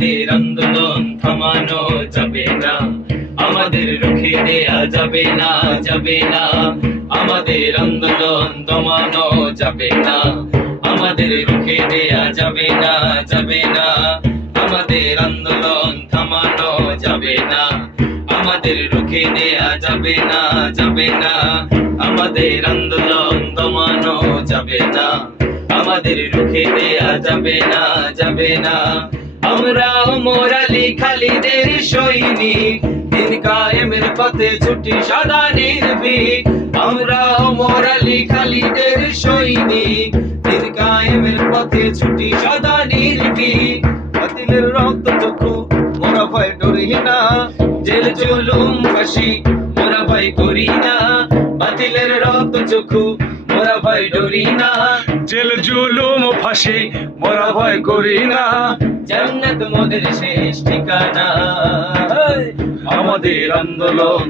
আমাদের আন্দোলন থামানো যাবে না, আমাদের রুখে দেয়া যাবে না, যাবে না। আমাদের আন্দোলন দমানো যাবে না, আমাদের রুখে দেয়া যাবে না, যাবে না। আমাদের আন্দোলন থামানো যাবে না, আমাদের রুখে দেয়া যাবে না, যাবে না। আমাদের আন্দোলন দমানো যাবে না, আমাদের রুখে দেয়া যাবে না, যাবে না। আমরা ওমর আলী খালিদের সৈনিক, দিন কায়েমের পথে ছুটি সদা নির্ভীক। আমরা ওমর আলী খালিদের সৈনিক, দিন কায়েমের পথে ছুটি সদা নির্ভীক। বাতিলের রক্ত চক্ষু মোরা ভয় ডরি না, জেল জুলুম ফাঁসি মোরা ভয় করি না। বাতিলের রক্ত চক্ষু মোরা ভয় ডরি না, জেল জুলুম ফাঁসি মোরা ভয় করি না। জান্নাত মোদের শেষ ঠিকানা। আমাদের আন্দোলন